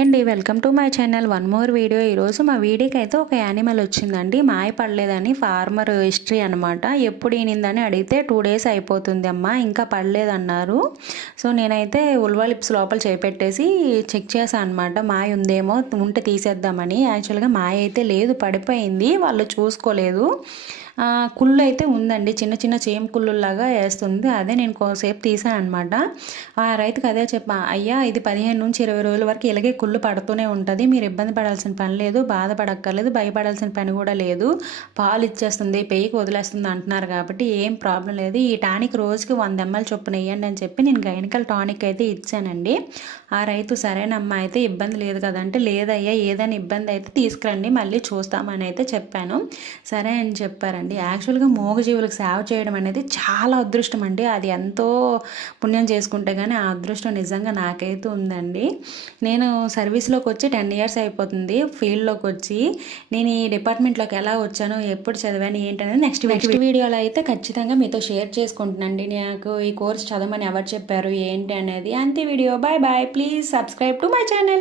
అండి welcome to my channel one more video. ఈరోజు మా వీడియోకి అయితే ఒక యానిమల్ వచ్చిందండి. మాయ పడలేదని ఫార్మర్ హిస్టరీ అనమాట. ఎప్పుడు ఈనిందని అడిగితే 2 days అయిపోతుంది అమ్మ, ఇంకా పడలేదన్నారు. సో నేనైతే ఉల్వా లిప్స్ లోపల చేపెట్టేసి చెక్ చేశాను అనమాట. మాయ ఉందేమో, ఉంటే తీసేద్దామని. యాక్చువల్గా మాయ అయితే లేదు, పడిపోయింది, వాళ్ళు చూసుకోలేదు. కుళ్ళు అయితే ఉందండి, చిన్న చిన్న చేమ కుళ్ళులాగా వేస్తుంది. అదే నేను కొంతసేపు తీసాను అనమాట. ఆ రైతుకి అదే చెప్పా, అయ్యా ఇది 15 నుంచి 20 రోజుల వరకు ఇలాగే కుళ్ళు పడుతూనే ఉంటుంది, మీరు ఇబ్బంది పడాల్సిన పని లేదు, బాధపడక్కర్లేదు, భయపడాల్సిన పని కూడా లేదు. పాలు ఇచ్చేస్తుంది, పెయ్యికి వదిలేస్తుంది అంటున్నారు కాబట్టి ఏం ప్రాబ్లం లేదు. ఈ టానిక్ రోజుకి 100 ml చొప్పున వేయండి అని చెప్పి నేను గైనికల్ టానిక్ అయితే ఇచ్చానండి. ఆ రైతు సరేనమ్మా అయితే ఇబ్బంది లేదు కదంటే, లేదయ్యా ఏదైనా ఇబ్బంది అయితే తీసుకురండి, మళ్ళీ చూస్తామని అయితే చెప్పాను. సరే అని చెప్పారండి. యాక్చువల్గా మూగజీవులకు సేవ చేయడం అనేది చాలా అదృష్టం అండి. అది ఎంతో పుణ్యం చేసుకుంటే కానీ ఆ అదృష్టం నిజంగా నాకైతే ఉందండి. నేను సర్వీస్లోకి వచ్చి 10 years అయిపోతుంది, ఫీల్డ్లోకి వచ్చి. నేను ఈ డిపార్ట్మెంట్లోకి ఎలా వచ్చాను, ఎప్పుడు చదివాను ఏంటనేది నెక్స్ట్ వీడియోలో అయితే ఖచ్చితంగా మీతో షేర్ చేసుకుంటున్నాండి. నాకు ఈ కోర్స్ చదవమని ఎవరు చెప్పారు ఏంటి అనేది. అంతే video. Bye bye. Please subscribe to my channel.